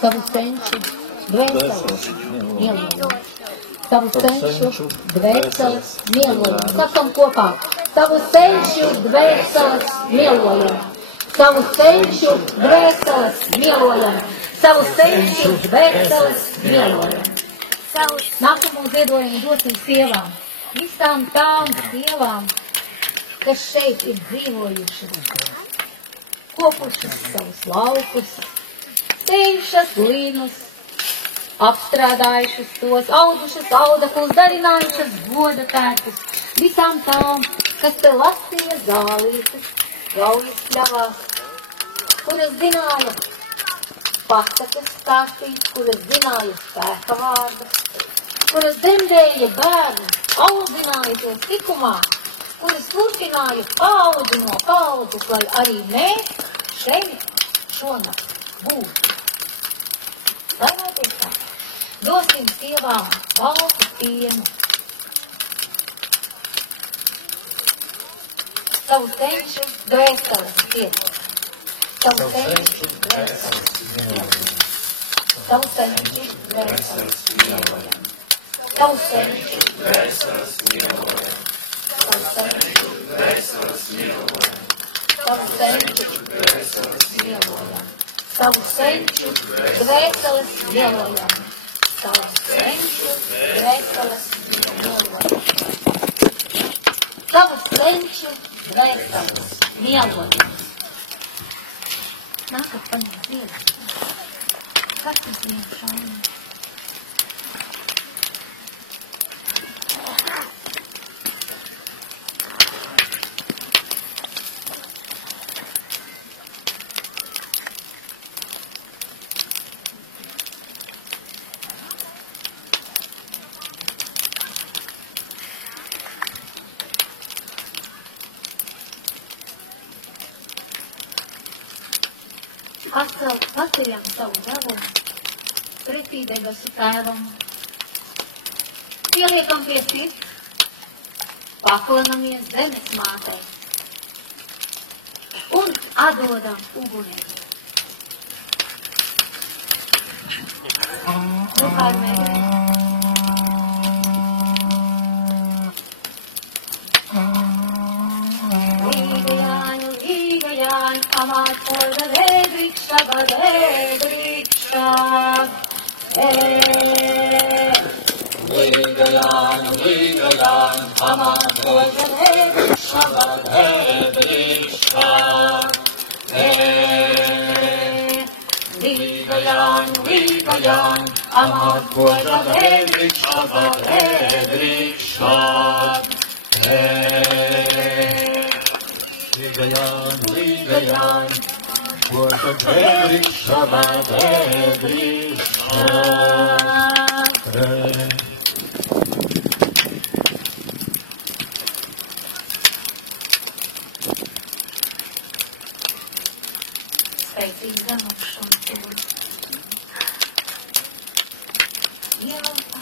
Savu senču dvēseles mielojam. Savu senču dvēseles mielojam. Sakam kopā. Savu senču dvēseles mielojam. Savu senču dvēseles mielojam. Savu senču dvēseles mielojam. Nākamo ziedojumu dosim sievām. Visām tām sievām, kas šeit ir dzīvojušas, kopušas savus laukus, sējušas līnus, apstrādājušas tos, audušas audaklus, darinājušas goda tērpus, visām tām, kas te lasīja zālītes, gaujas pļavās, kuras zināja pasakas stāstīt, kuras zināja spēka vārdas, kuras dzemdēja bērnu, audzināja tos tikumā, kuras turpināja paudzi no paudzes, lai arī mēs šeit šonakt būtu. Darboties tā, dosim sievām baltu pienu, savu senču dvēseles pienu, savu senču dvēseles mielojam, savu senču dvēseles mielojam, savu senču dvēseles mielojam, savu senču dvēseles mielojam, savu senču dvēseles mielojam. Savu senču dvēseles mielojam. Savu senču dvēseles mielojam. Savu senču dvēseles mielojam. Nākat paņemt ziedas. Katrs vien šauni. Paceļam savu devumu, pretī debesu tēvam, pieliekam pie sirds, paklanamies zemes mātei un atdodam ugunī. Amát holda vedriksa, vedriksa, Vigajan, amát holda vedriksa, vedriksa, Vigajan, amát holda vedriksa, vedriksa, Vigajan, Gorka vedriksa, vedriksa. Sveicīgi zanokšanu tevi. Ielpa.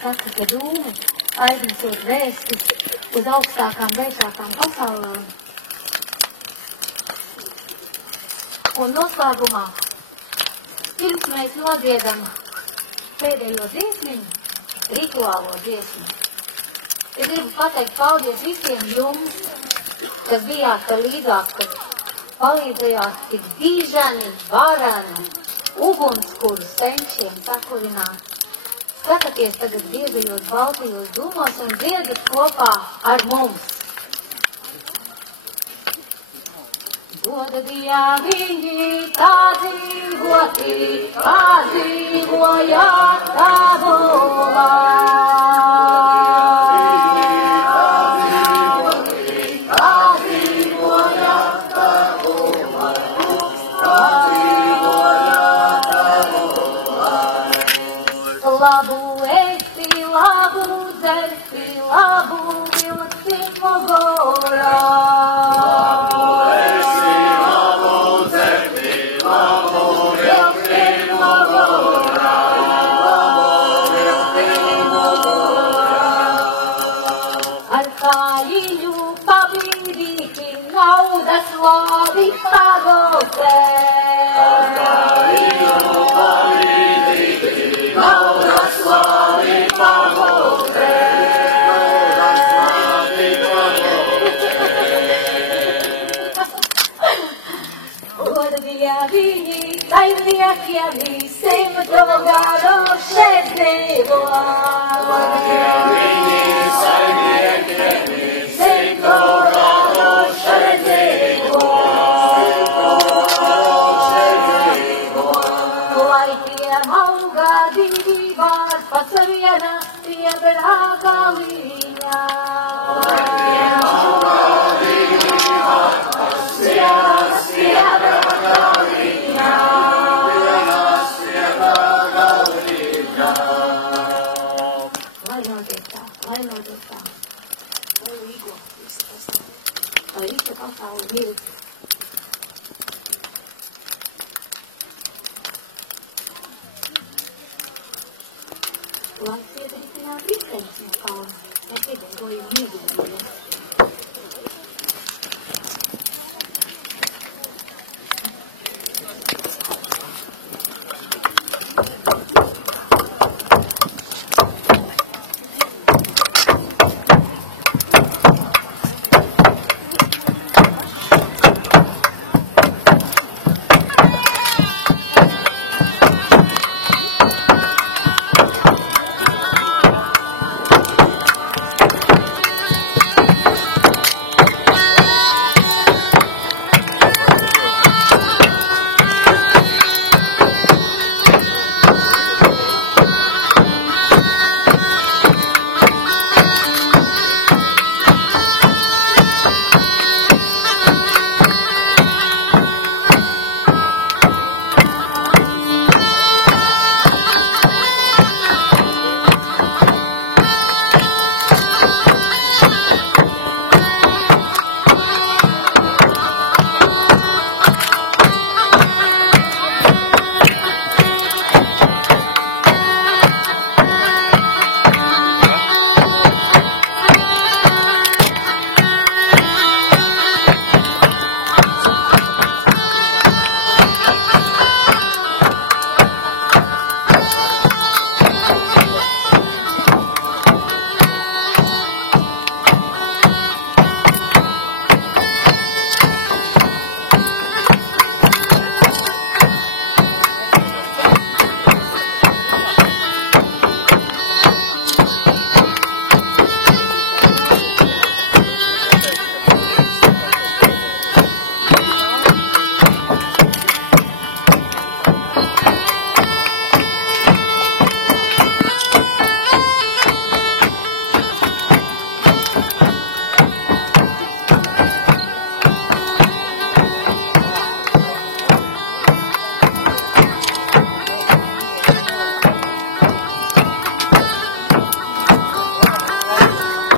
Saka, ka dūmi aiznesot vēstis uz augstākām, gaišākām pasaulēm. Un noslēgumā, pirms mēs nodziedam pēdējo dziesmiņu, rituālo dziesmu, es gribu pateikt paldies visiem jums, kas bijāt par līdzāk, kas palīdzējāt tik dīžani, varani, ugunskuru senčiem sakurināt. Skatāties tagad biezajos baltajos dūmos un dziedat kopā ar mums. Godadījā viņi tā dzīvoti, kā dzīvojāt tabulā. Labu ēsti, labu dzersti, labu vilci mogorā. Labu ēsti, labu dzersti, labu vilci mogorā. Labu vilci mogorā. Ar kājiņu pabīdīti naudas labi pagotē. Ar kājiņu pabīdīti naudas labi pagotē. Godadījā viņi, saimniekiem visiem drogādo šeit dzīvo. Godadījā viņi, saimniekiem visiem drogādo šeit dzīvo. Lai tiem augā dzīvībās pa savienas stiebrā galīņā. Lai tiem augā dzīvībās pa savienas stiebrā galīņā. Lai notiek tā, lai notiek tā. Lai līgo visi tas tā. Lai visa pasauli mirst. Lai piedrītināt visiem no kalna, lai piedrītojam mīguļiem.